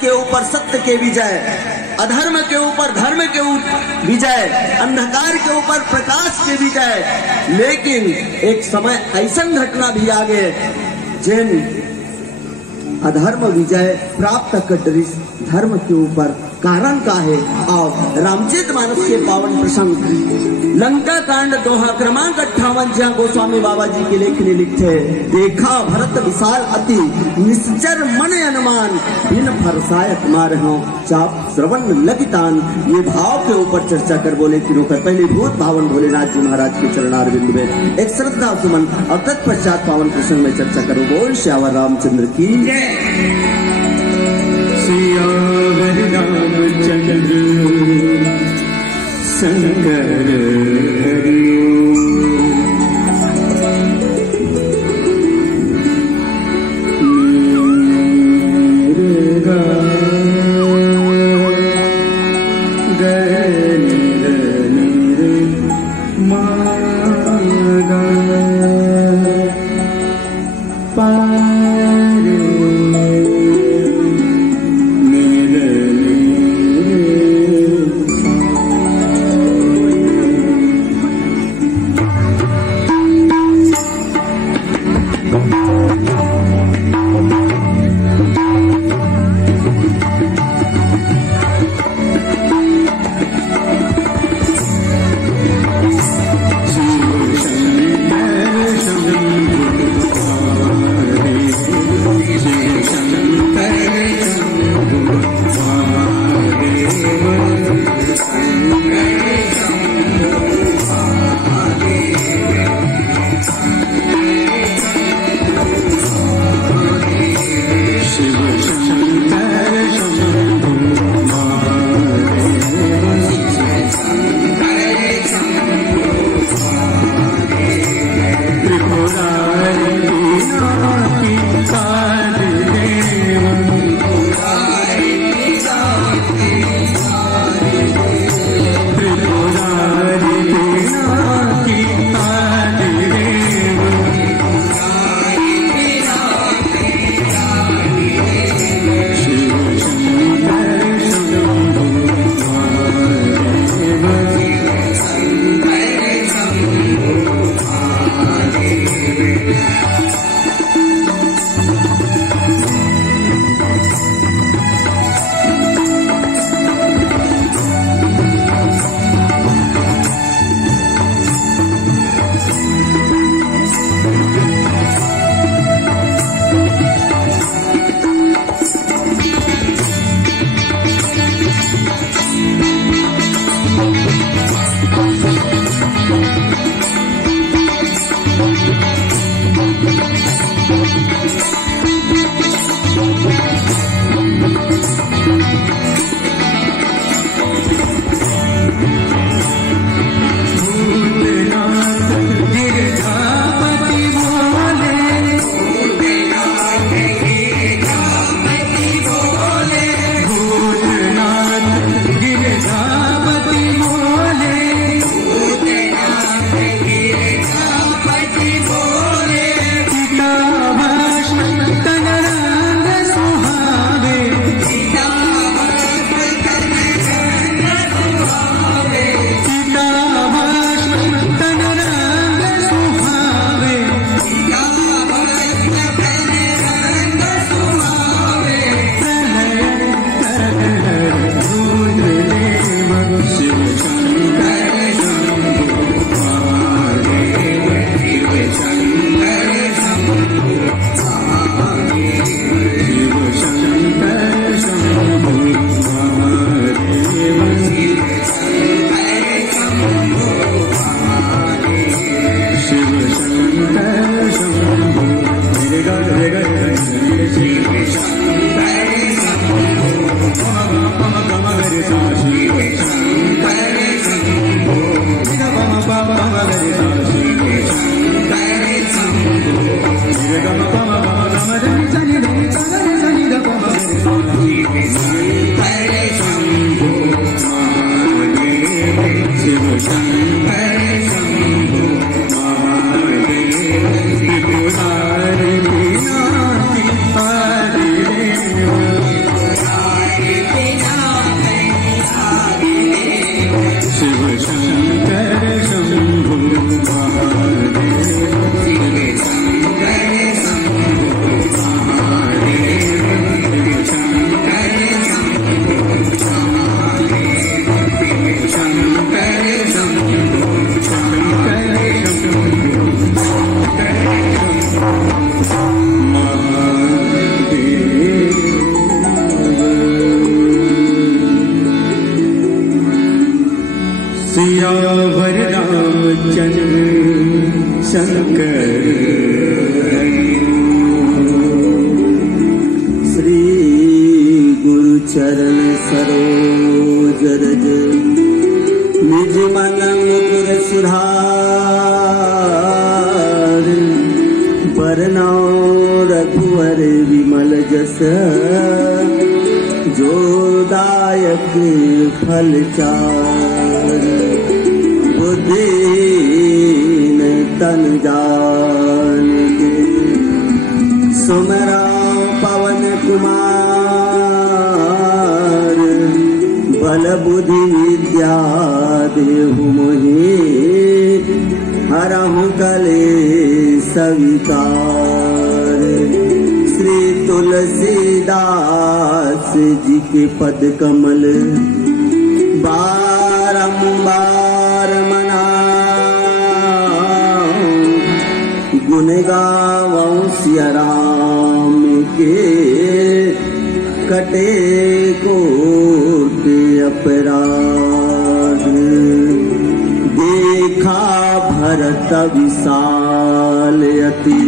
के ऊपर सत्य के विजय, अधर्म के ऊपर धर्म के विजय, अंधकार के ऊपर प्रकाश के विजय। लेकिन एक समय ऐसा घटना भी आ गए जिन अधर्म विजय प्राप्त कर धर्म के ऊपर कारण का है। और रामचरितमानस के पावन प्रसंग लंका कांड दोहा क्रमांक 58 जहाँ गोस्वामी बाबा जी के लेखनी लिखते, देखा भरत विशाल अति निश्चर मन अनुमान, बिन फरसाय कुमार हो चाप श्रवण लगितान। ये भाव के ऊपर चर्चा कर बोले तीनों कर पहले भूत भावन भोलेनाथ जी महाराज के चरणारविंद में एक श्रद्धा सुमन और तत्पश्चात पावन प्रसंग में चर्चा करो। बोल श्यावर रामचंद्र की सियावर रामचंद्र शंकर हरिओ। सियावर रामचंद्र शंकर श्री गुरु चरण सरोज रज निज मन मुकुर सुधार बरनौ रघुवर विमल जस जो दायक फल चार बुद्धिहीन तन जान के सुमरा पवन कुमार बल बुद्धि विद्या देहु मोहि हरहु कलेश विकार श्री तुलसीदास जी के पद कमल बारंबार मनाऊं गुण गावऊं सिया राम के कटे कोट अपराध देखा भरत विशाल अति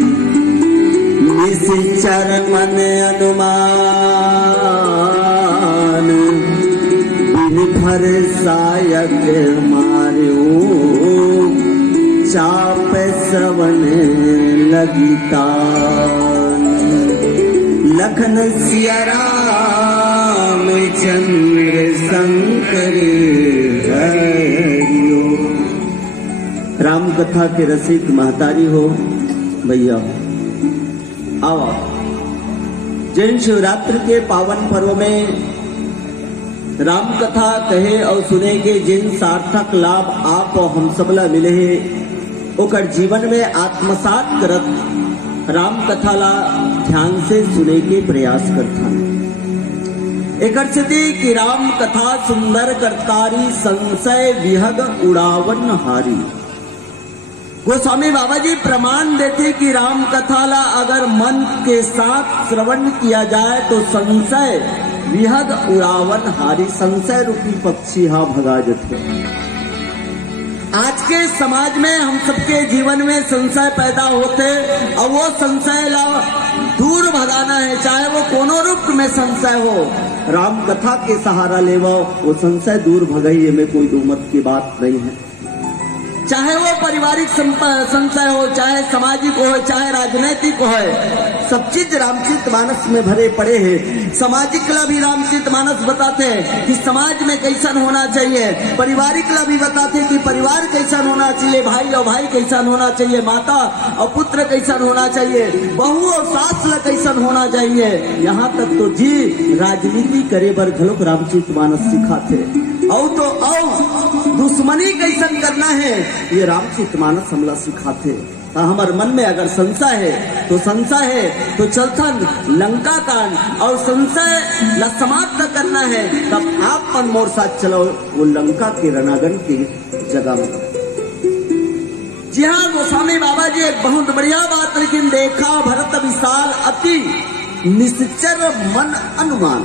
निश्चर मन अनुमान बिन भर सायक मार्यो चाप श्रवण लगिता लखन सिया राम चंद्र शंकर हरिओ। राम कथा के रसिक महतारी हो भैया आओ जैन शिवरात्रि के पावन पर्व में राम कथा कहे और सुने के जिन सार्थक लाभ आप और हम सबला मिले है ओकर जीवन में आत्मसात करत राम कथा ला ध्यान से सुने के प्रयास करता एकर स्थिति कि राम कथा सुंदर करतारी संशय विहग उड़ावन हारी। गोस्वामी बाबा जी प्रमाण देते कि राम कथा ला अगर मन के साथ श्रवण किया जाए तो संशय विहग उड़ावन हारी संशय रूपी पक्षी हा भगा जाते। आज के समाज में हम सबके जीवन में संशय पैदा होते और वो संशय ला दूर भगाना है चाहे वो कोनो रूप में संशय हो राम कथा के सहारा लेवा वो संशय दूर भगाइए में कोई दो मत की बात नहीं है। चाहे वो पारिवारिक संशय हो चाहे सामाजिक हो चाहे राजनीतिक हो सब चीज रामचरितमानस में भरे पड़े हैं। सामाजिक ला भी रामचरितमानस बताते हैं कि समाज में कैसन होना चाहिए, पारिवारिक ला भी बताते हैं कि परिवार कैसन होना चाहिए, भाई और भाई कैसन होना चाहिए, माता और पुत्र कैसन होना चाहिए, बहू और सास ला कैसन होना चाहिए। यहाँ तक तो जी राजनीति करे बर घलोक रामचरितमानस सिखाते और तो दुश्मनी कैसन करना है ये रामचरितमानस हमला सिखाते। हमारे मन में अगर संशय है तो चलथन लंका कांड और संशय ला समाप्त करना है तब आप मन मोर साथ चलो वो लंका के रणांगण की जगह में। जी हाँ गोस्वामी बाबा जी एक बहुत बढ़िया बात लेकिन देखा भरत विशाल अति निश्चर मन अनुमान।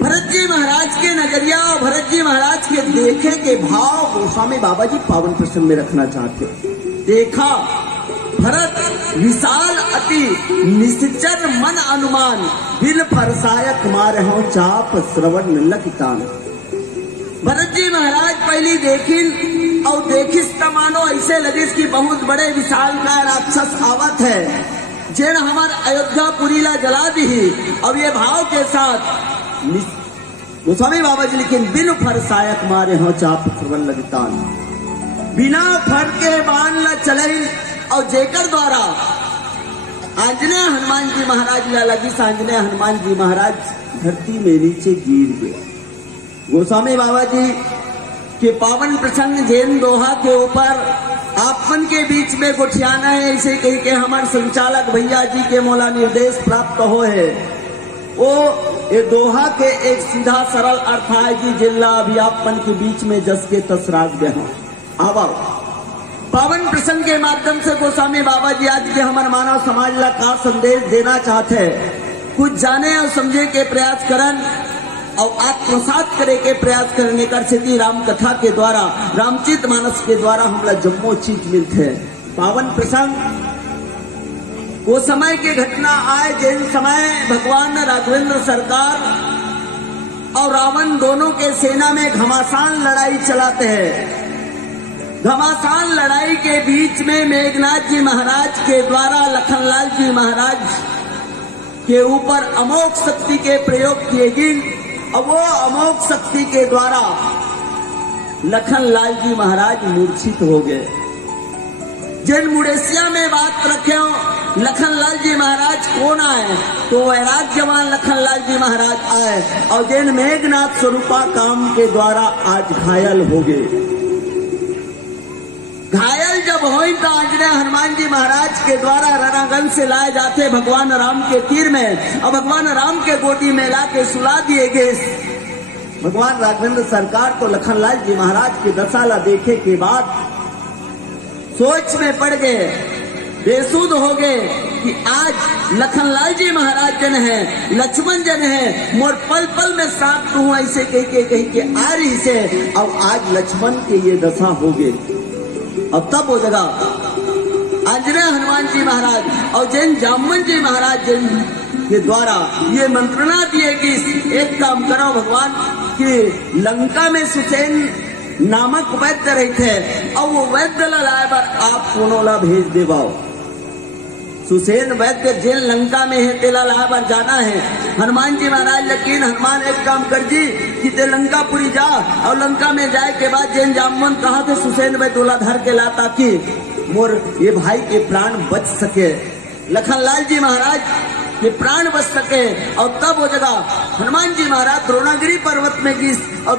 भरत जी महाराज के नगरिया और भरत जी महाराज के देखे के भाव गोस्वामी बाबा जी पावन प्रसंग में रखना चाहते। देखा भरत विशाल अति निश्चर मन अनुमान बिल फरसायक मारे हो चाप श्रवण लकितान। भरत जी महाराज पहली देखिन और देखिस तमानो ऐसे लगिस कि बहुत बड़े विशाल का राक्षस आवत है जेन हमार अयोध्या पुरी ला जला दी और ये भाव के साथ गोस्वामी बाबा जी लेकिन बिन फरसायक मारे हो चाप श्रवण लगितान बिना फर के बाण ला चले और जेकर द्वारा आंजनेय हनुमान जी महाराज ला लगी आंजनेय हनुमान जी महाराज धरती में नीचे गिर गए। गोस्वामी बाबा जी के पावन प्रसंग जैन दोहा के ऊपर आपन के बीच में गोठियाना है ऐसे कह के हमारे संचालक भैया जी के मोला निर्देश प्राप्त हो है। वो ये दोहा के एक सीधा सरल अर्थ है जी जिला अभी आपन के बीच में जस के तसराग दे आवा पावन प्रसंग के माध्यम से गोस्वामी बाबा जी आज के हमारे मानव समाज ला का संदेश देना चाहते हैं कुछ जाने और समझे के प्रयास करन और आत्मसात करे के प्रयास करने का स्थिति राम कथा के द्वारा, रामचित मानस के द्वारा हमला जम्मो चीज मिलते है। पावन प्रसंग वो समय के घटना आए जिन समय भगवान राघवेंद्र सरकार और रावण दोनों के सेना में घमासान लड़ाई चलाते हैं। घमासान लड़ाई के बीच में मेघनाथ जी महाराज के द्वारा लखनलाल जी महाराज के ऊपर अमोघ शक्ति के प्रयोग किए गए और वो अमोघ शक्ति के द्वारा लखनलाल जी महाराज मूर्छित हो गए। जिन मुड़ेसिया में बात रखे हो लखनलाल जी महाराज कौन आए, तो वैराग्यवान लखनलाल जी महाराज आए और जिन मेघनाथ स्वरूपा काम के द्वारा आज घायल हो गए। घायल जब हुई तो आंजनेय हनुमान जी महाराज के द्वारा रणागंज से लाए जाते भगवान राम के तीर में और भगवान राम के गोदी में ला के सुला दिए गए। भगवान राघवेंद्र सरकार को लखनलाल जी महाराज की दशाला देखे के बाद सोच में पड़ गए, बेसुध हो गए कि आज लखनलाल जी महाराज जन है, लक्ष्मण जन है, मोर पल पल में साथ हूं ऐसे कह के आ रही से, और आज लक्ष्मण के ये दशा हो गई। अब तब हो जगह आंजनेय हनुमान जी महाराज और जैन जामवन जी महाराज जैन के द्वारा ये मंत्रणा दिए कि एक काम करो भगवान कि लंका में सुसेन नामक वैद्य रहे थे और वो वैद्य लाए बार आप कोनो ला भेज देवाओ। सुसेन वैद्य जेल लंका में है, तेला लाए बार जाना है। हनुमान जी महाराज लेकिन हनुमान एक काम कर जी कि ते लंकापुरी जा और लंका में जाए के बाद जैन जामवन कहा थे सुसेन वैद्य धर के ला ताकि मोर ये भाई के प्राण बच सके, लखनलाल जी महाराज के प्राण बच सके। और तब वो जगह हनुमान जी महाराज द्रोणागिरी पर्वत में गिस और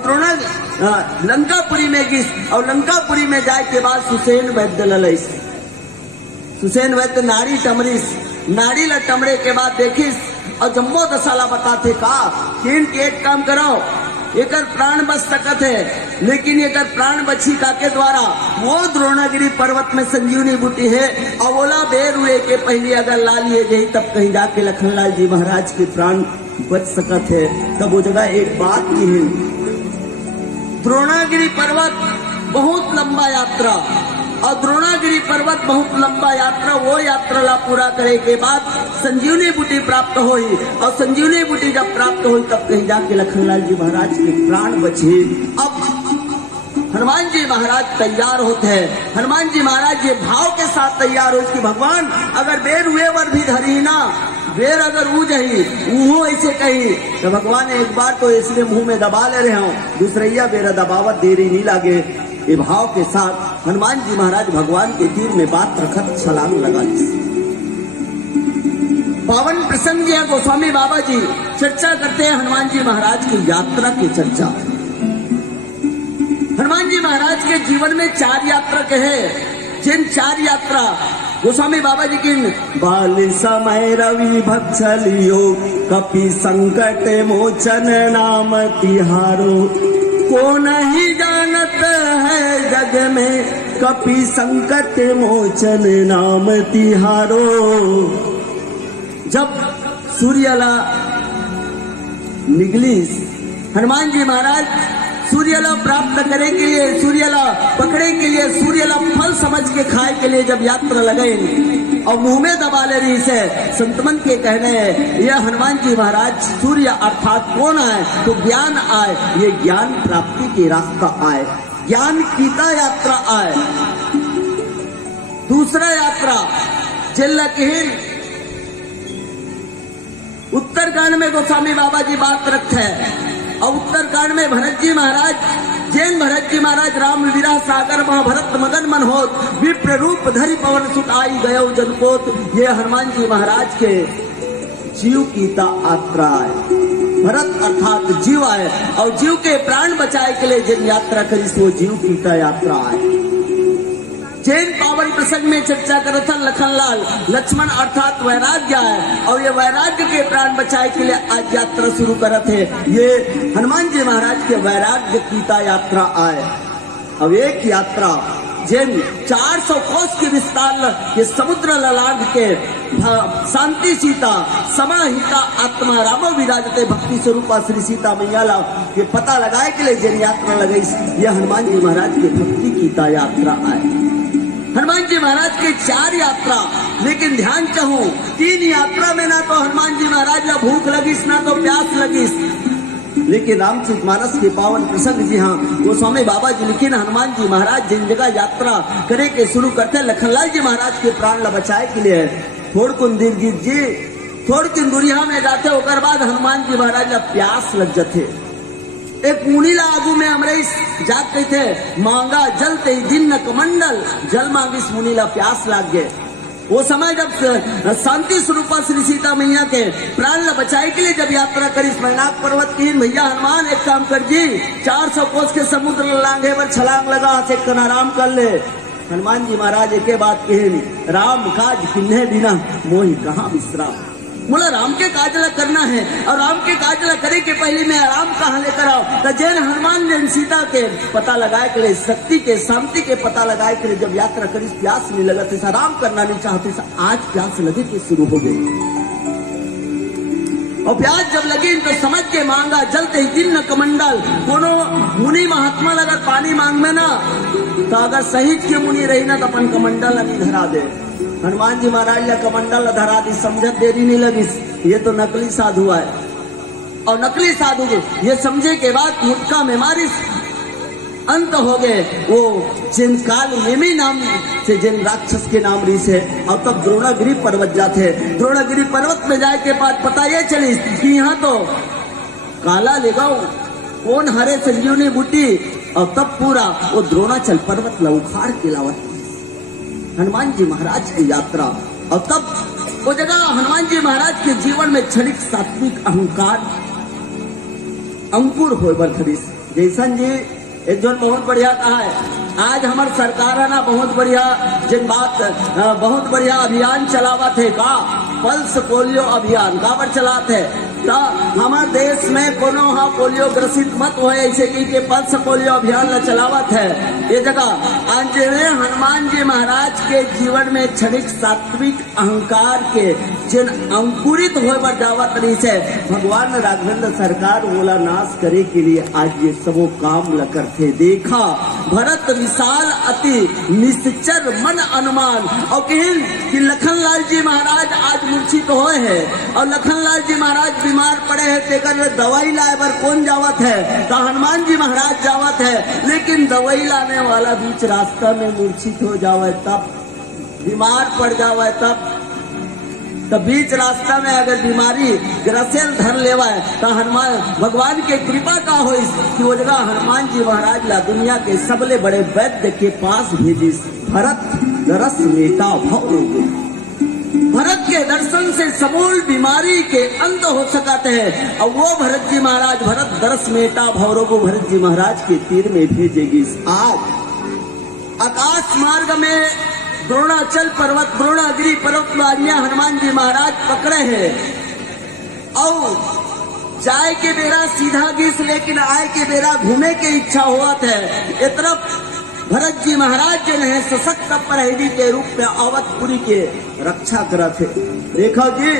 लंकापुरी में गिस और लंकापुरी में जाए के बाद सुसेन वैद्य ललैस। सुसेन वैद्य नारी टमरिस, नारी ला टमरे के बाद देखिस और जम्मो दशाला बताते का कि इनके एक काम करो एकर प्राण बच सकत है, लेकिन एकर प्राण बची का के द्वारा वो द्रोणागिरी पर्वत में संजीवनी बूटी है और ओला बेर हुए के पहले अगर ला लिए गई तब कहीं जाके लखनलाल जी महाराज के प्राण बच सकत है। तब वो जगह एक बात की है, द्रोणागिरी पर्वत बहुत लंबा यात्रा और द्रोणागिरी पर्वत बहुत लंबा यात्रा, वो यात्रा ला पूरा करे के बाद संजीवनी बूटी प्राप्त हुई और संजीवनी बूटी जब प्राप्त हुई तब कहीं जाके लखनलाल जी महाराज के प्राण बचे। अब हनुमान जी महाराज तैयार होते हैं। हनुमान जी महाराज ये भाव के साथ तैयार हो कि भगवान अगर बेर हुए वर भी धरी ना, बेर अगर ऊ जही ऊहो ऐसे कही तो भगवान एक बार तो इसलिए मुंह में दबा ले रहे हो, दूसरैया बेरा दबावत देरी नहीं लागे। ये भाव के साथ हनुमान जी महाराज भगवान के तीर में बात रखत छलांग लगा ली। पावन प्रसंग है गोस्वामी बाबा जी चर्चा करते हैं हनुमान जी महाराज की यात्रा की चर्चा। हनुमान जी महाराज के जीवन में 4 यात्रा के हैं, जिन 4 यात्रा गोस्वामी बाबा जी की बाल समय रवि भक्षलियो कपि संकट मोचन नाम तिहारो, को नहीं जानत है जग में कपि संकट मोचन नाम तिहारो। जब सूर्यला निकली हनुमान जी महाराज सूर्यला प्राप्त करने के लिए, सूर्यला पकड़े के लिए, सूर्यला फल समझ के खाए के लिए जब यात्रा लगाई और मुंह में दबा ले रही से संतमन के कहने हैं यह हनुमान जी महाराज सूर्य अर्थात कौन आए तो ज्ञान आए, ये ज्ञान प्राप्ति की रास्ता आए, ज्ञान कीता यात्रा आए। दूसरा यात्रा जिला के उत्तरकांड में गोस्वामी बाबा जी बात रखते हैं और उत्तरकांड में भरत जी महाराज, जैन भरत जी महाराज राम वीरा सागर महाभरत मगन मन होत विप्र रूप धरि पवन सुत आई गयो जनकोत। ये हनुमान जी महाराज के जीव कीता यात्रा है। भरत अर्थात जीव आए और जीव के प्राण बचाए के लिए जिन यात्रा करी वो जीव कीता यात्रा आए। जैन पावन प्रसंग में चर्चा कर था लखनलाल लक्ष्मण अर्थात वैराग्य है और ये वैराग्य के प्राण बचाए के लिए आज यात्रा शुरू करते हैं। ये हनुमान जी महाराज के वैराग्य कीता यात्रा आए। अब एक यात्रा जिन 400 कोस के विस्तार के समुद्र ललाट के शांति सीता समाहिता आत्मा रामो विराजते भक्ति स्वरूपा श्री सीता मैया के पता लगाए के लिए जिन यात्रा लगी, यह हनुमान जी महाराज के भक्ति की यात्रा आए। हनुमान जी महाराज के 4 यात्रा, लेकिन ध्यान चाहूं 3 यात्रा में ना तो हनुमान जी महाराज ना भूख लगिस ना तो प्यास लगिस, लेकिन रामचरितमानस के पावन प्रसंग जी हाँ गोस्वामी बाबा जी लिखे हनुमान जी महाराज जिन जगह यात्रा करे के शुरू करते लखनलाल जी महाराज के प्राण ला बचाए के लिए थोड़ कुंदीर गिर जी थोड़ किंदुरिया में जाते, ओकर बाद हनुमान जी महाराज ला प्यास लग जाते। एक मुनि ला आगू में अमरीश जाते थे मांगा जल ते दिन न कमंडल, जल मांगिस मुनि ला प्यास लाग गए। वो समय जब शांति स्वरूपा श्री सीता मैया के प्राण ला बचाए के लिए जब यात्रा करी मैनाक पर्वत की, भैया हनुमान एक काम कर जी 400 कोस के समुद्र लांघे पर छलांग लगा से कन आराम कर ले। हनुमान जी महाराज एक बात कहे, राम काज किन्हे बिना मोहि कहाँ विश्राम। बोला राम के काज ला करना है और राम के काज ला करे के पहले मैं आराम कहाँ लेकर आओ। तो जैन हनुमान जैन सीता के पता लगाए के लिए शक्ति के शांति के पता लगाए के लिए जब यात्रा करी प्यास नहीं लगा था, आराम करना नहीं चाहते, आज प्यास लगे के शुरू हो गई। और प्यास जब लगी तो समझ के मांगा जलते ही दिन न कमंडल। कोनो मुनि महात्मा अगर पानी मांग में ना तो अगर शहीद के मुनि रही ना तो अपन कमंडल नहीं धरा दे। हनुमान जी महाराज ने कमंडल धरा दी, समझत देरी नहीं लगी, ये तो नकली साधु है। और नकली साधु ये समझे के बाद मुटका में मारिस अंत हो गए। वो जिन काल नेमी नाम से जिन राक्षस के नाम री से और तब द्रोणागिरी पर्वत जाते। द्रोणागिरी पर्वत में जाए के बाद पता ये चली कि यहाँ तो काला लेगाओ कौन हरे संजीवनी बूटी, और तब पूरा वो द्रोणाचल पर्वत ला उखाड़ के लावत हनुमान जी महाराज की यात्रा। और तब वो जगह हनुमान जी महाराज के जीवन में क्षणिक सात्विक अहंकार अंकुर हो बरखरीस। जैसन जी एक जन बहुत बढ़िया कहा है, आज हमार सरकार है ना बहुत बढ़िया जिन बात बहुत बढ़िया अभियान चलावत है का पल्स पोलियो अभियान काबर चलाते है। हमारे देश में कोनो हाँ पोलियो ग्रसित मत हो ऐसे की पल्स पोलियो अभियान ला चलावत है। ये जगह आज हनुमान जी महाराज के जीवन में क्षणिक सात्विक अहंकार के जिन अंकुरित हो जावत रही से भगवान राघवेंद्र सरकार बोला नाश करे के लिए आज ये सबो काम ल करते। देखा भरत विशाल अति निश्चर मन अनुमान। और कहें कि लखनलाल जी महाराज आज मूर्छित हुए हैं और लखनलाल जी महाराज बीमार पड़े हैं, तेकर दवाई लाए पर कौन जावत है तो हनुमान जी महाराज जावत है। लेकिन दवाई लाने वाला बीच रास्ता में मूर्छित हो जावे, तब बीमार पड़ जावे, तब बीच रास्ता में अगर बीमारी ग्रसेल धर लेवा है तो हनुमान भगवान के कृपा का हो कि वो जगह हनुमान जी महाराज ला दुनिया के सबले बड़े वैद्य के पास भेजिस। भरत दरस मेटा भव। भरत के दर्शन से समूल बीमारी के अंत हो सकते हैं। और वो भरत जी महाराज भरत दरस मेटा भवरों को भरत जी महाराज के तीर में भेजेगी। आज आकाश मार्ग में द्रोणाचल पर्वत द्रोणागिरी पर्वत वारियां हनुमान जी महाराज पकड़े हैं और जाए के बेरा सीधा गिस, लेकिन आए के बेरा घूमे के इच्छा हुआ थे। एक तरफ भरत जी महाराज जो है सशक्त प्रहरी के रूप में अवधपुरी के रक्षा करा थे। देखो जी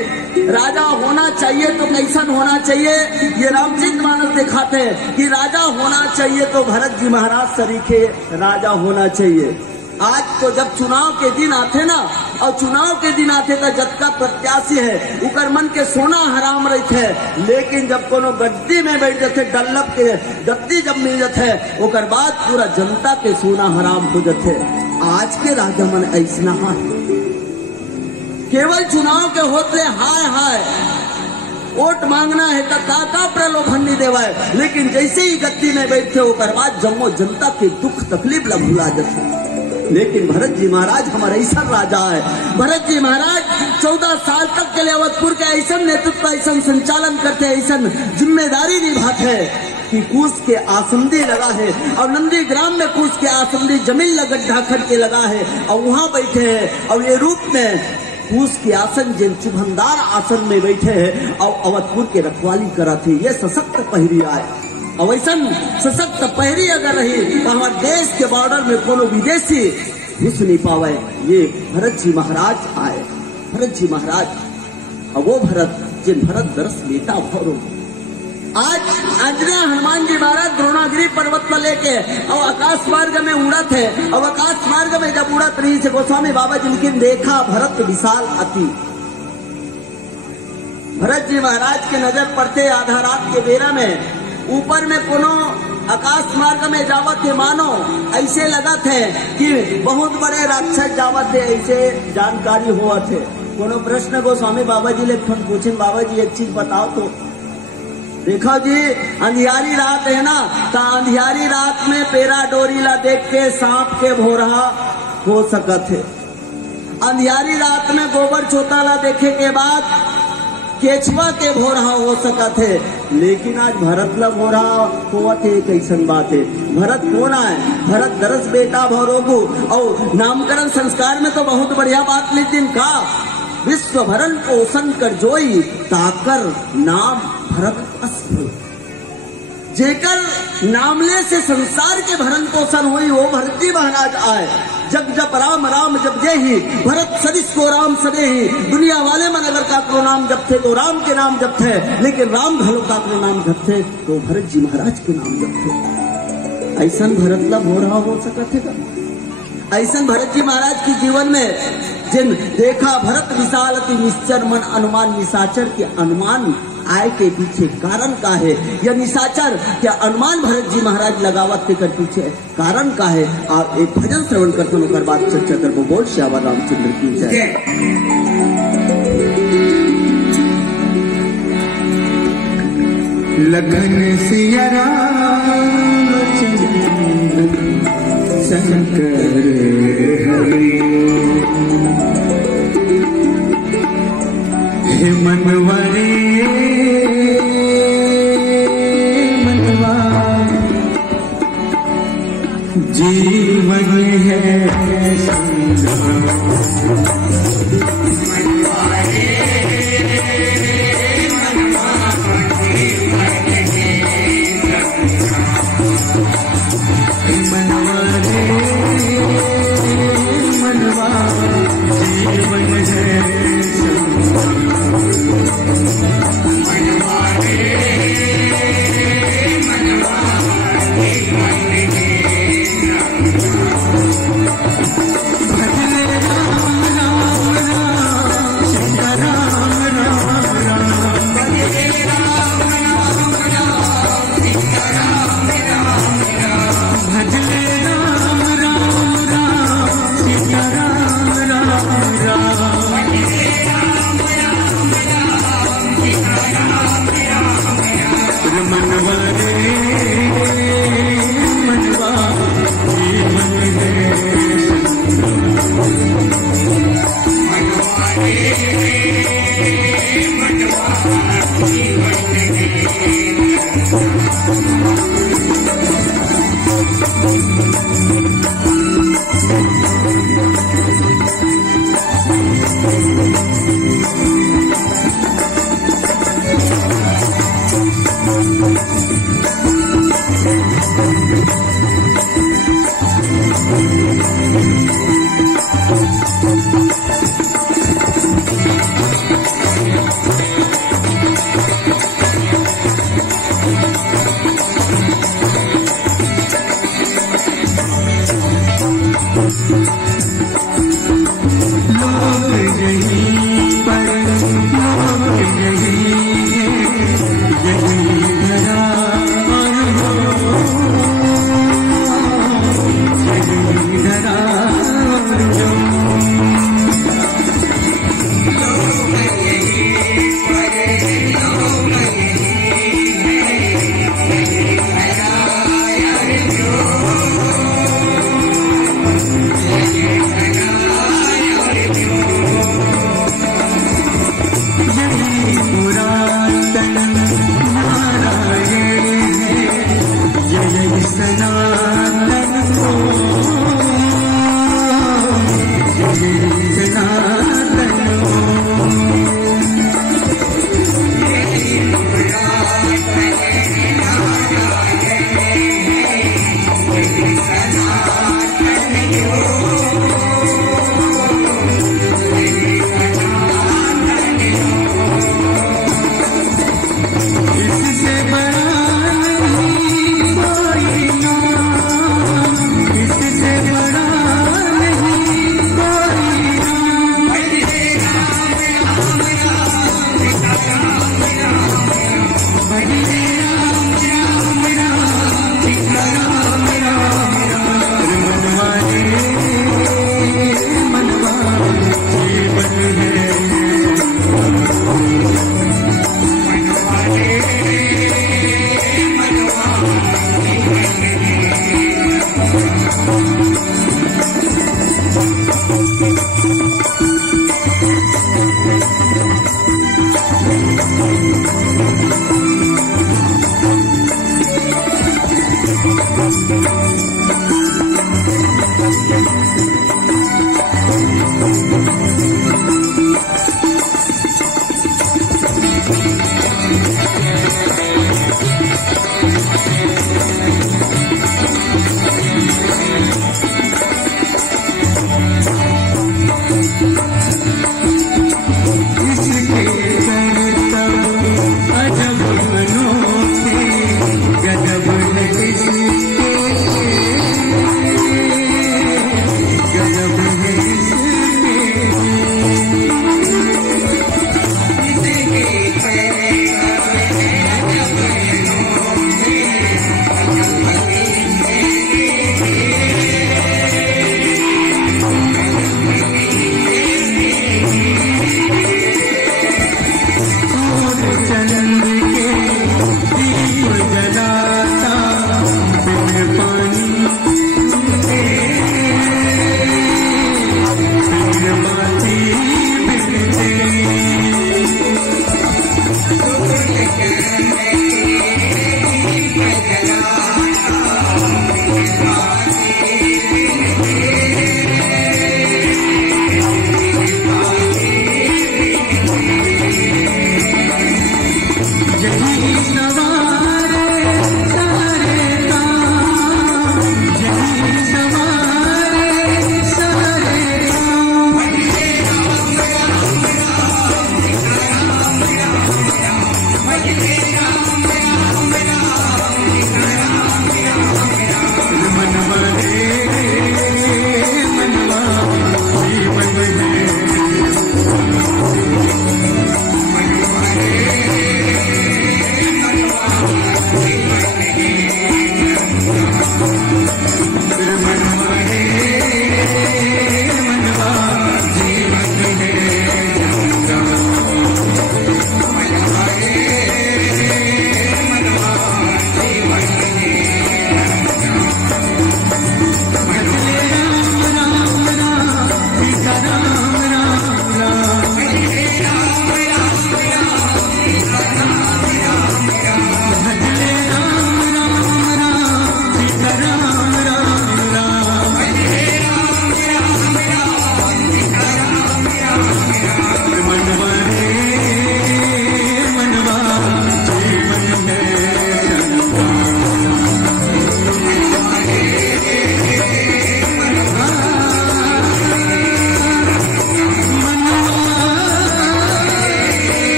राजा होना चाहिए तो कैसन होना चाहिए, ये रामचरितमानस दिखाते हैं कि राजा होना चाहिए तो भरत जी महाराज सरीखे राजा होना चाहिए। आज तो जब चुनाव के दिन आते ना और चुनाव के दिन आते तो जतका प्रत्याशी है उकर मन के सोना हराम रहते है, लेकिन जब कोनो गद्दी में बैठ जाते डल्लप के गद्दी जब मिल जाते है उकर बाद पूरा जनता के सोना हराम हो जाते। आज के राजा मन ऐसा है केवल चुनाव के होते हाय हाय वोट मांगना है तो काका प्रलोभन नहीं देवा है, लेकिन जैसे ही गद्दी में बैठते उकर बाद जम्मो जनता के दुख तकलीफ ला भुला जाते। लेकिन भरत जी महाराज हमारा ऐसा राजा है। भरत जी महाराज 14 साल तक के लिए अवधपुर के ऐसा नेतृत्व ऐसा संचालन करते ऐसा जिम्मेदारी निभाते है कि कूस के आसंदी लगा है और नंदी ग्राम में कूस के आसंदी जमीन ला गड्ढा खड़ के लगा है और वहां बैठे हैं और ये रूप में कूस के आसन जिन चुभनदार आसन में बैठे हैं और अवधपुर के रखवाली कराते। ये सशक्त पहरी आए अवैसन सशक्त पहरी अगर रही तो हमारे देश के बॉर्डर में कोनो विदेशी घुस नहीं पावे। ये भरत जी महाराज आए, भरत जी महाराज, और वो भरत जिन भरत दरस लेता भरो। आज आंजनेय हनुमान जी महाराज द्रोणागिरी पर्वत पर लेके और आकाश मार्ग में उड़त है, और आकाश मार्ग में जब उड़त रही से गोस्वामी बाबा जी ने देखा भरत विशाल अति। भरत जी महाराज के नजर पड़ते आधा रात के बेरा में ऊपर में कोनो आकाश मार्ग में जावत है, मानो ऐसे लगत है कि बहुत बड़े राक्षस जावत है, ऐसे जानकारी हुआ थे। कोनो प्रश्न गोस्वामी बाबा जी ले पूछे, बाबा जी एक चीज बताओ तो। देखो जी, अंधियारी रात है ना, तो अंधियारी रात में पेरा डोरी ला देख के सांप के भोरहा हो सकत है। अंधियारी रात में गोबर चोता ला देखे के बाद केचुआ के भोरहा हो सकत है, लेकिन आज भरत ला भोरहा होवत है, कैसन बात है। भरत कौन है? भरत दरस बेटा भरोगु। और नामकरण संस्कार में तो बहुत बढ़िया बात लेकिन का विश्व भरण पोषण कर जोई ताकर नाम भरत अस्त्र। जेकर नामले से संसार के भरण पोषण हुई वो भरत जी महाराज आए। जब जब राम राम जब जे ही भरत सरिस को राम सदे ही। दुनिया वाले मन अगर काकरो नाम जब थे तो राम के नाम जब थे, लेकिन राम घलो काकरो नाम जब थे तो भरत जी महाराज के नाम जब थे। ऐसा भरत ला हो रहा हो सकत है का? ऐसा भरत जी महाराज के जीवन में जिन देखा भरत विशाल अति निश्चर मन अनुमान। निशाचर के अनुमान आय के पीछे कारण का है, या निशाचर क्या अनुमान भरत जी महाराज लगावत के कर पीछे कारण का है। आप एक भजन श्रवण करते हो, कर बात चर्चा कर वो बोल श्यामा रामचंद्र की जय। लखन सिया रामचंद्र शंकर हरि हे मनवारे मनवा जीवन है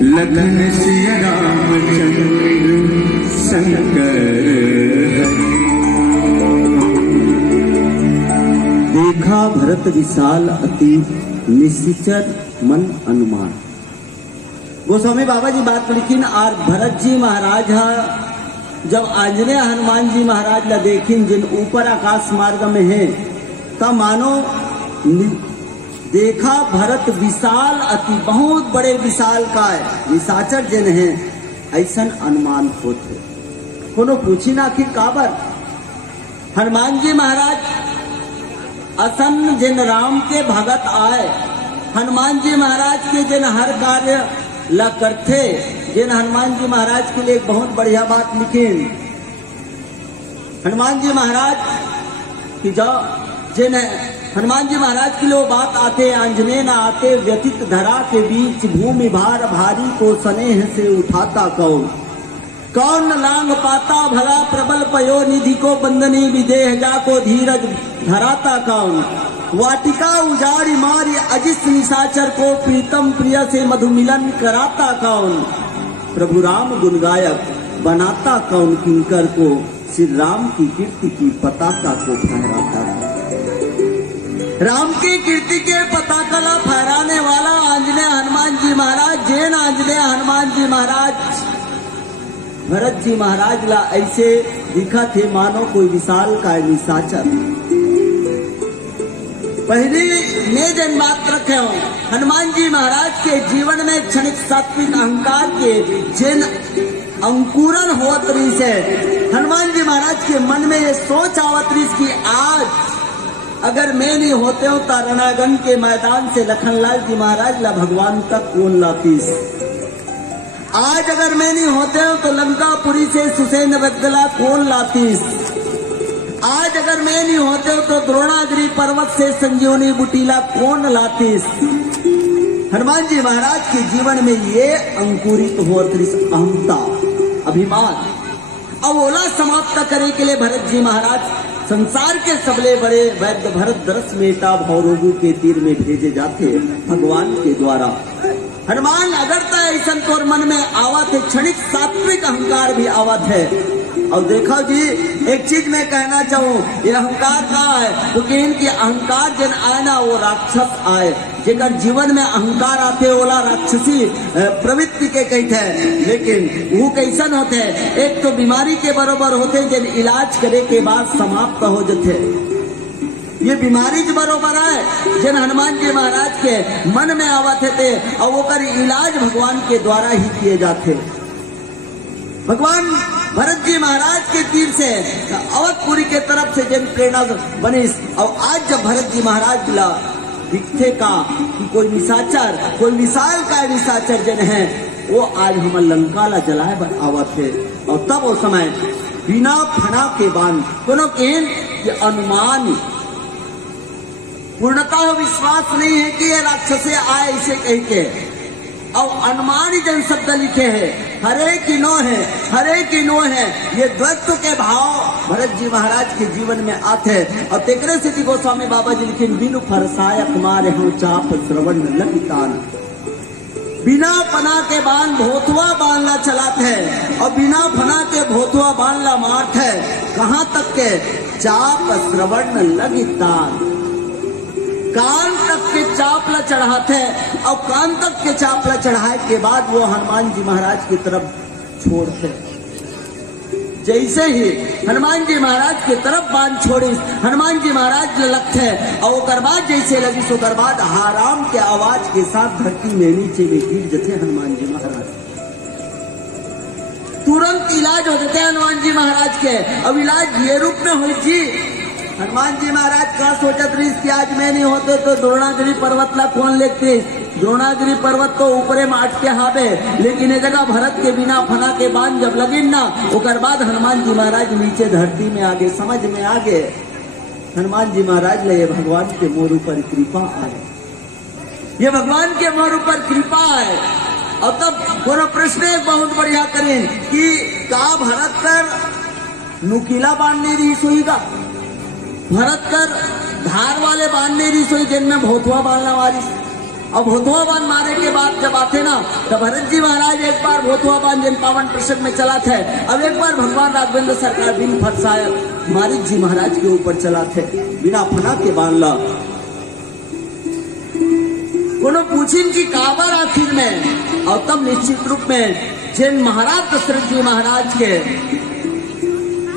लखन सिया रामचंद्र शंकर देखा भरत विशाल अति निश्चर मन अनुमान। गोस्वामी बाबा जी बात लिखिन और भरत जी महाराज जब आंजनेय हनुमान जी महाराज ला देखिन जिन ऊपर आकाश मार्ग में है तब मानो देखा भरत विशाल अति बहुत बड़े विशाल काय निशाचर जिन है ऐसन अनुमान होते। कोनो पूछी ना आखिर काबर हनुमान जी महाराज असन जिन राम के भगत आए हनुमान जी महाराज के जिन हर कार्य ला करते जिन हनुमान जी महाराज के लिए एक बहुत बढ़िया बात लिखी। हनुमान जी महाराज की जो जिन हनुमान जी महाराज के लिए बात आते आंजनेय न आते व्यतीत धरा के बीच भूमि भार भारी को स्नेह से उठाता कौन कौन लांग पाता भला प्रबल पयो निधि को बंदनी विदेह जाको धीरज धराता कौन वाटिका उजाड़ी मारी अजिस निशाचर को प्रीतम प्रिय से मधु मिलन कराता कौन प्रभु राम गुण गायक बनाता कौन किंकर को श्री राम की कीर्ति की पताका को फहराता कौन। राम की कीर्ति के पताका ला फहराने वाला आंजनेय हनुमान जी महाराज जैन आंजनेय हनुमान जी महाराज भरत जी महाराज ला ऐसे दिखा थे मानो कोई विशाल काय निशाचर पहली मैं जन बात रखे हूँ, हनुमान जी महाराज के जीवन में क्षणिक सात्विक अहंकार के जिन अंकुरन होत रही से, हनुमान जी महाराज के मन में ये सोच आवत रही कि आज अगर मैं नहीं होते हो तो रणागंज के मैदान से लखनलाल जी महाराज ला भगवान तक कौन लातीस। आज अगर मैं नहीं होते हो तो लंकापुरी से सुसैन बदला कौन लातीस। आज अगर मैं नहीं होते हो तो द्रोणागिरी पर्वत से संजीवनी बुटीला कौन लातीस। हनुमान जी महाराज के जीवन में ये अंकुरित हो अहमता, अभिमान, अब ओला समाप्त करने के लिए भरत जी महाराज संसार के सबले बड़े वैद्य भरत दरस मेटा भौरोगु के तीर में भेजे जाते भगवान के द्वारा। हनुमान अगर तो ऐसा तोर मन में आवत है, क्षणिक सात्विक अहंकार भी आवत है। और देखो जी, एक चीज मैं कहना चाहूँ, ये अहंकार कहाँ है, तो कि इनकी अहंकार जिन आए ना वो राक्षस आए, जेकर जीवन में अहंकार आते ओला राक्षसी प्रवृत्ति के कहते हैं। लेकिन वो कैसन होते हैं, एक तो बीमारी के बरोबर होते जिन इलाज करे के बाद समाप्त हो जाते। ये बीमारी के बरोबर है जिन हनुमान जी महाराज के मन में आवत थे और वो कर इलाज भगवान के द्वारा ही किए जाते। भगवान भरत जी महाराज के तीर से अवधपुरी के तरफ से जिन प्रेरणा बनी, और आज जब भरत जी महाराज दिला दिखते का कि कोई निशाचर, कोई विशाल का निशाचर जन है, वो आज हम लंका ला जलाए पर आवत है। और तब वो समय बिना फना के बान कोनो के अनुमान पूर्णता विश्वास नहीं है कि ये राक्षसे आए इसे कह के, और अनुमानी जन शब्द लिखे हैं, हरे की नो है, हरे की नो है। ये द्वैत्व के भाव भरत जी महाराज के जीवन में आते हैं। और तेकरे से गोस्वामी बाबा जी लिखे, बिनु फरसायक मारे हम चाप श्रवण लगितान। बिना फना के बाण भोतुआ बांधना चलाते है, और बिना फना के भोतुआ बांधना मारत है। कहाँ तक के चाप श्रवण लगितान, कान तक के चापला चढ़ाते हैं, और कान तक के चापला चढ़ाए के बाद वो हनुमान जी महाराज की तरफ छोड़ते। जैसे ही हनुमान जी महाराज की तरफ बांध छोड़ी, हनुमान जी महाराज लगते और वो बाद जैसे लगी सो बाद हाराम के आवाज के साथ धरती में नीचे में गिर जाते हनुमान जी महाराज। तुरंत इलाज हो जाते हनुमान जी महाराज के। अब इलाज ये रूप में हुई जी, हनुमान जी महाराज का सोचत रही कि आज मैं नहीं होते तो द्रोणागिरी पर्वत ला कौन लेते। द्रोणागिरी पर्वत तो ऊपरे में अटके हावे, लेकिन ये जगह भरत के बिना फना के बांध जब लगिन ना, उकर बाद हनुमान जी महाराज नीचे धरती में आगे समझ में आगे हनुमान जी महाराज ले भगवान के मोर ऊपर कृपा आए, ये भगवान के मोर ऊपर कृपा आए। और तब कोनो प्रश्न एक बहुत बढ़िया करें कि का भरत कर नुकीला बांधने रही सोईगा, भरत कर धार वाले बांधने रही सोई जिनमें भोतुआ बांधना वाली। अब भोतुआ बांध मारे के बाद जब आते ना, तो भरत जी महाराज एक बार भोतुआ बांध जिन पावन प्रसंग में चला थे, अब एक बार भगवान राघवेंद्र सरकार बिन फरसायक मारिक जी महाराज के ऊपर चला थे, बिना फना के बांधला। कोनो पूछिन की काबर आखिर में, और तब निश्चित रूप में जिन महाराज दशरथ जी महाराज के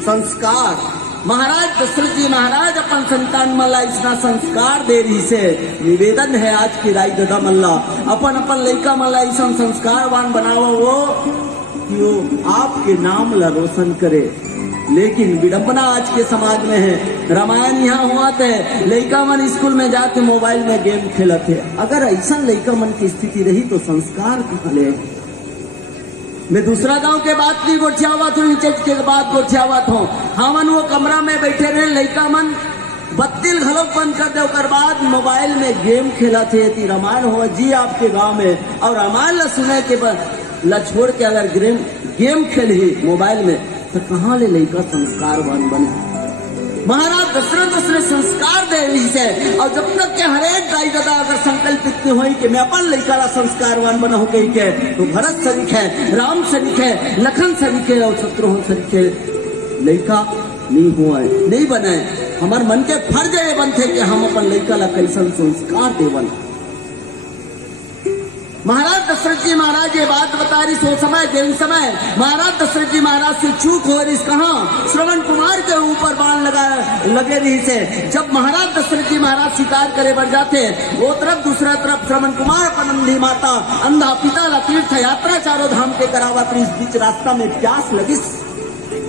संस्कार, महाराज दशरथ जी महाराज अपन संतान मल्ला इतना संस्कार दे रही से निवेदन है आज की राय दादा मल्ला अपन अपन लड़का मल्ला ऐसा संस्कारवान बनावा वो कि वो आपके नाम ला रोशन करे। लेकिन विडंबना आज के समाज में है, रामायण यहाँ हुआ थे, लड़का मन स्कूल में जाके मोबाइल में गेम खेलते। अगर ऐसा लड़का मन की स्थिति रही तो संस्कार कहाँ ले। मैं दूसरा गांव के बात नहीं गोठियावत हूँ, चर्च के बात गोठियावत हूँ। हमन वो कमरा में बैठे रहे, लड़का मन बत्तिल घलोक बंद कर दे, उकर बाद मोबाइल में गेम खेला थे। रामायण हुआ जी आपके गांव में, और रामायण ला सुने के ला छोड़ के अगर गेम खेल ही मोबाइल में, तो कहाँ ले लड़का संस्कारवान बने। महाराज दशरथ उसने संस्कार दे रही से, और जब तक के हरेक गाय दादा अगर संकल्पित हुई कि मैं अपन लड़का ला संस्कारवान बना हो कही के, तो भरत सरिक है, राम सरिक है, लखन सरिक है, और शत्रुघ्न सरिक है, लड़का नहीं हुआ है, नहीं बने। हमारे मन के फर्ज ये बनते कि हम अपन लड़का ला कैसन संस्कार देवन। महाराज दशरथ जी महाराज ये बात बता रही सो समय दिन समय महाराज दशरथ जी महाराज से चूक हो रही कहा श्रवण कुमार के ऊपर बाण लगे रही से। जब महाराज दशरथ जी महाराज शिकार करे बढ़ जाते वो तरफ दूसरा तरफ श्रवण कुमार पनंदी माता अंधा पिता ला तीर्थ यात्रा चारों धाम के करावत इस बीच रास्ता में प्यास लगी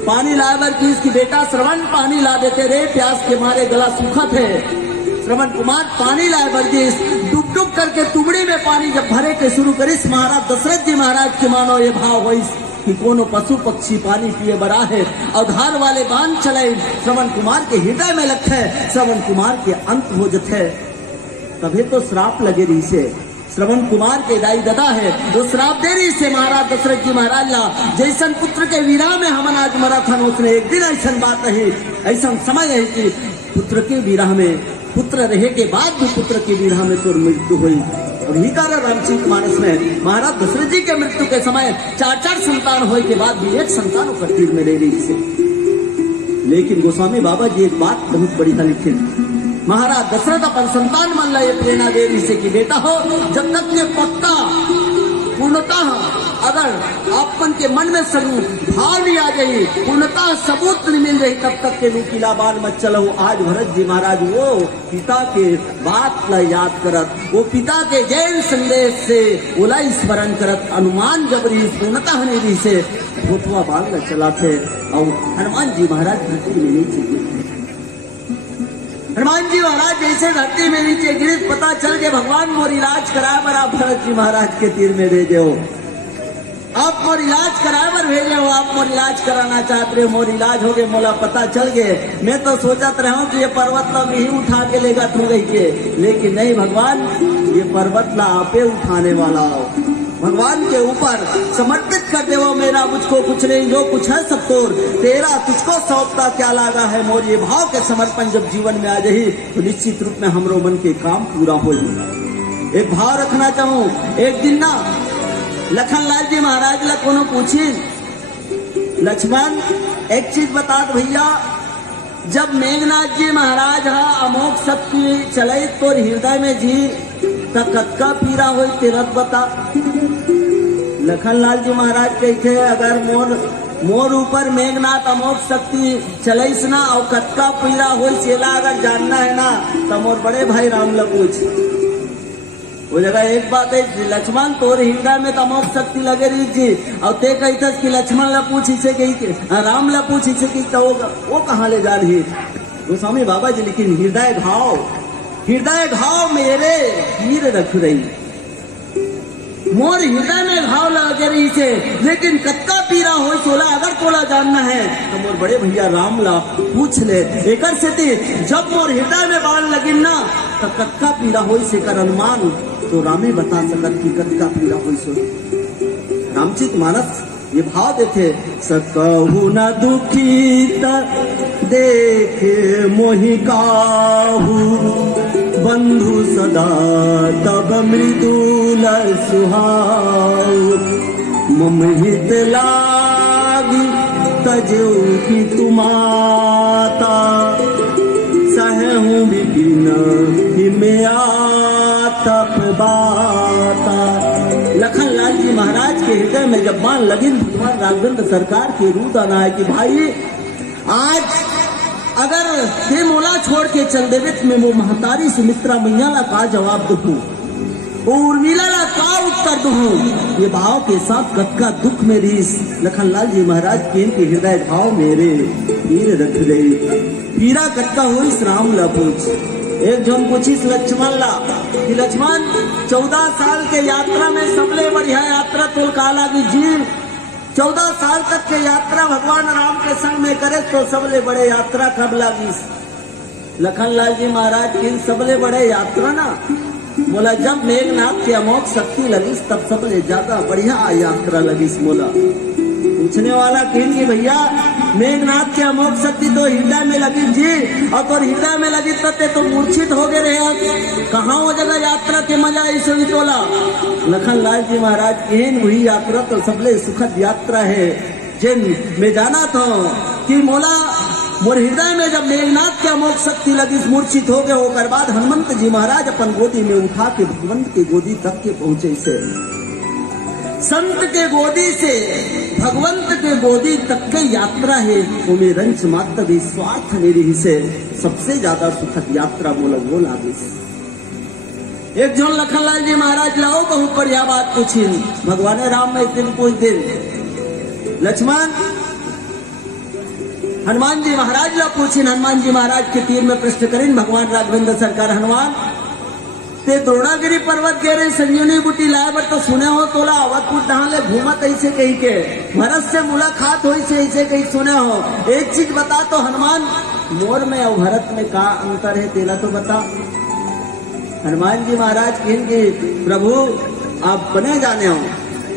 पानी लावर की इसकी बेटा श्रवण पानी ला देते रे प्यास के मारे गला सूखा थे। श्रवण कुमार पानी लाए वर्गीस डुब डुब करके तुमड़ी में पानी जब भरे के शुरू करिस महाराज दशरथ जी महाराज के मानो ये भाव हुई कि कोनो पशु पक्षी पानी पिए बड़ा है और धार वाले बांध चले श्रवण कुमार के हृदय में लखे श्रवण कुमार के अंत हो जथे तभी तो श्राप लगे रही से। श्रवण कुमार के दाई दादा है वो श्राप दे रही से महाराज दशरथ जी महाराज ला जैसन पुत्र के वीरा में हमन आज मरा था उसने एक दिन ऐसा बात रही ऐसा समय है कि पुत्र के वीरा में पुत्र रहे के बाद भी पुत्र की विरह में तो मृत्यु हुई। और ही कारण रामचरित मानस में महाराज दशरथ जी के मृत्यु के समय 4 संतान होने के बाद भी एक संतान ऊपर तीर में ले रही से। लेकिन गोस्वामी बाबा जी एक बात बहुत बढ़िया लिखे महाराज दशरथ अपन संतान मन ला ये प्रेरणा दे रही से कि बेटा हो जब तक ये पक्का पूर्णतः अगर आपन के मन में भाव नहीं आ गई पूर्णतः सबूत नहीं मिल रही तब तक के नुकीला बाल मत चलो। आज भरत जी महाराज वो पिता के बात ला याद करत वो पिता के जैन संदेश से ओला स्मरण करत अनुमान जबरी पूर्णतः नहीं रही से भूतवा बाल ला चला थे। और हनुमान जी महाराज धरती में नीचे गिरे हनुमान जी महाराज जैसे धरती में नीचे गिरे पता चल के भगवान मोर इलाज कराए पर आप भरत जी महाराज के तीर में भेजे हो आप मोर इलाज कराए पर भेजे हो आप मोर इलाज कराना चाहते हो मोर इलाज हो गए मोला पता चल गए। मैं तो सोचत रहा हूँ कि ये पर्वत ला मैं ही उठा के लेगा तू गई के लेकिन नहीं भगवान ये पर्वत ला आपे उठाने वाला हो भगवान के ऊपर समर्पित कर दे वो मेरा मुझको कुछ नहीं जो कुछ है सब तोर तेरा तुझको सौंपता क्या लागा है मोर ये भाव के समर्पण जब जीवन में आ जाही तो निश्चित रूप में हमरो मन के काम पूरा हो। एक भाव रखना चाहूँ एक दिन ना लखनलाल जी महाराज ला कोनो पूछी लक्ष्मण एक चीज बता दो भैया जब मेघनाथ जी महाराज हा अमोघ शक्ति चले तो हृदय में जी कक्का पीरा हो तेरत बता। लखनलाल जी महाराज कहते अगर मोर ऊपर मेघनाथ अमोघ शक्ति चलैस ना और कक्का पीरा हो सेला अगर जानना है ना तो मोर बड़े भाई राम ला पूछ वो जगह एक बात है लक्ष्मण तोर हृदय में तमोघ शक्ति लगे रही जी और ते कही कि लक्ष्मण ला पूछी से गई राम ला पूछी से कि तो वो कहाँ ले जा रही गोस्वामी बाबा जी लेकिन हृदय घाव मेरे हीर रख रही मोर हृदय में घाव लगे रही से लेकिन कक्का पीरा हो सोला अगर तोला जानना है तो मोर बड़े भैया राम ला पूछ ले एक जब मोर हृदय में बाण लगी ना तो कक्का पीरा हो से कर अनुमान तो रामे बता सकत कि कक्का पीरा हो सो। रामचरित मानस ये भाव देते सकहु न दुखी देखे मोहि काहू बंधु सदा तब मृदुल सुहाऊ मम हित लागी तजो की तुमाता सहूं विपिन हिमया तप बाता। लखनलाल जी महाराज के हृदय में जब बाण लगी भगवान राघवेंद्र सरकार के रूप आना है कि भाई आज अगर हे मोला छोड़ के चल देवे मैं वो महतारी सुमित्रा मैया ला का जवाब दूँ उर्मिला ला का उत्तर दूँ ये भाव के साथ कक्का दुख में रही लखनलाल जी महाराज के इनके हृदय भाव मेरे हीर रख गई पीरा कक्का हो इस राम ला पूछ एक जन पूछी लक्ष्मण ला कि लक्ष्मण 14 साल के यात्रा में सबले बढ़िया यात्रा तो का लागी जी 14 साल तक के यात्रा भगवान राम के संग में करे तो सबले बड़े यात्रा कब लागी लखनलाल जी महाराज की सबले बड़े यात्रा ना बोला जब मेघनाथ के अमोघ शक्ति लगी तब सबले ज्यादा बढ़िया यात्रा लगी मोला। पूछने वाला कहें कि भैया मेघनाथ के अमोघ शक्ति तो हृदय में लगी जी और तो हृदय में लगी तो मूर्छित हो गए रहे कहाँ वो जगह यात्रा के मजा ऐसे भी तोला। लखनलाल जी महाराज कहें वही यात्रा तो सबले सुखद यात्रा है जिन में जाना था कि मोला मोर हृदय में जब मेघनाथ के अमोघ शक्ति लगी मूर्छित हो गए। होकर बाद हनुमंत जी महाराज अपन गोदी में उठा के भगवंत की गोदी तक के पहुंचे से संत के गोदी से भगवंत के गोदी तक के यात्रा है वो में रंच मात्र भी स्वार्थ मेरी से सबसे ज्यादा सुखद यात्रा बोला वो लागे। एक जोन लखनलाल जी महाराज लाओ बहुत बढ़िया बात पूछी। भगवान राम में एक दिन कुछ दिन लक्ष्मण हनुमान जी महाराज ला पूछी। हनुमान जी महाराज के तीर में प्रश्न करें भगवान राघवेंद्र सरकार हनुमान ते द्रोणागिरी पर्वत गे रहे संजीवनी बूटी लाए बर तो सुने हो तोला अवधपुर डहाले घूमत ऐसे कही के भरत से मुलाकात हुई से ऐसे कही सुने हो। एक चीज बता तो हनुमान मोर में और भरत में का अंतर है तेला तो बता। हनुमान जी महाराज कहेंगे प्रभु आप बने जाने हो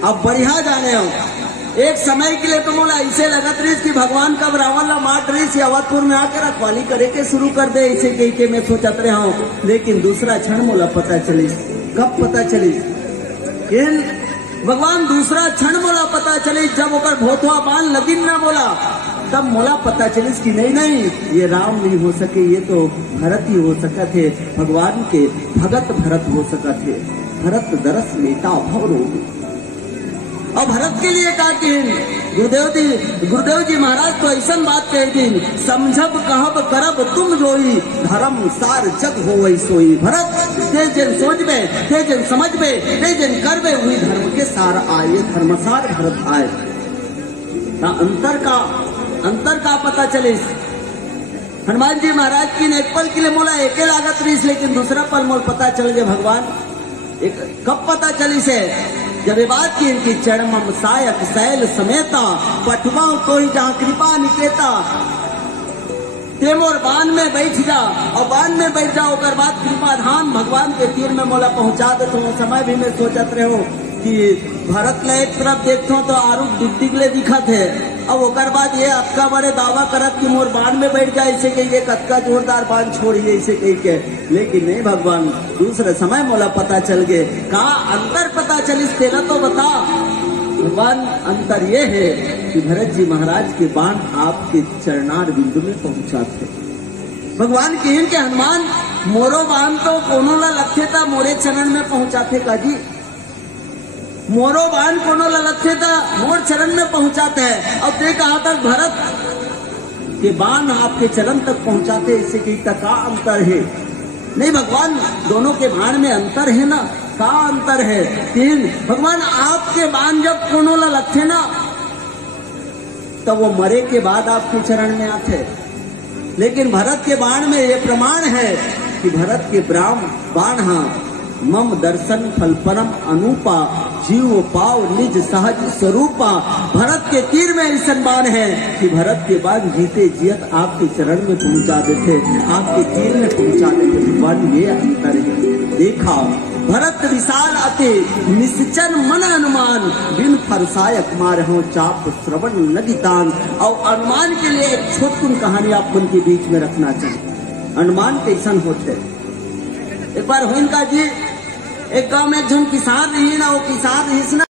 आप बढ़िया जाने हो। एक समय के लिए तो बोला ऐसे लगत रही कि भगवान कब रावण ला मार रही अवधपुर में आकर रखवाली करे के शुरू कर दे ऐसे कही के मैं सोचत रहा हूँ। लेकिन दूसरा क्षण मोला पता चली। कब पता चली कि भगवान दूसरा क्षण मोला पता चली जब ओकर भोथवा बांध लगिन ना बोला तब मोला पता चली कि नहीं ये राम नहीं हो सके ये तो भरत ही हो सका थे। भगवान के भगत भरत हो सका थे। भरत दरस लेता भवरोग और भरत के लिए का गुरुदेव जी महाराज तो ऐसा बात कह दी समझब कहब करब तुम जोई धर्म सार जग हो वही सोई। भरत ते जन सोच में ते जन समझ में ते जन कर में हुई धर्म के सार आए धर्मसार भरत आए। अंतर का पता चले। हनुमान जी महाराज की एक पल के लिए मोला एक लागत रही लेकिन दूसरा पल मोल पता चल गया भगवान एक कब पता चली से जब ये बात की इनकी चरणम सायक शैल समेता पटवा तो ही जहाँ कृपा निकेता तेमोर बान में बैठ जा और बान में बैठ जाओ कर बाद कृपा धाम भगवान के तीर में मोला पहुंचा दे। तो समय भी मैं सोचत रहे हो कि भरत ले एक तरफ देखता तो आरूप डिगडिगले दिखत है अब ओकर बाद ये अक्का बड़े दावा करत कि मोर बांध में बैठ जाए ऐसे कही के कतका जोरदार बांध छोड़िए ऐसे कही के। लेकिन नहीं भगवान दूसरे समय मोला पता चल गए का अंतर पता चलिस तेला तो बता। भगवान अंतर ये है कि भरत जी महाराज के बांध आपके चरणार बिंदु में पहुंचा थे। भगवान कहें के हनुमान मोरो बांध तो कोनो ला लखे था मोरे चरण में पहुंचाते का जी मोरो बाण कोनो ललथे था मोर चरण में पहुंचाते हैं। अब ते कहा तक भरत के बाण आपके चरण तक पहुंचाते इससे कहीं तक का अंतर है। नहीं भगवान दोनों के बाण में अंतर है ना का अंतर है। तीन भगवान आपके बाण जब कोनो ललथे ना तब वो मरे के बाद आपके चरण में आते। लेकिन भरत के बाण में ये प्रमाण है कि भरत के बाण हाँ मम दर्शन फलपरम अनुपा जीव पाव निज सहज स्वरूपा। भरत के तीर में ऐसा बाण है कि भरत के बाद जीते जियत आपके चरण में पहुंचा देते आपके तीर में पहुंचा देते। भगवान ये अंतर है। देखा भरत विशाल अति निश्चन मन अनुमान बिन फरसायक मार हो चाप श्रवण लगितान। और अनुमान के लिए एक छोटकुन कहानी आप उनके बीच में रखना चाहिए। अनुमान कैसन होते एक बार हुई का जी एक गांव में एक जन किसान रही ना वो किसान रही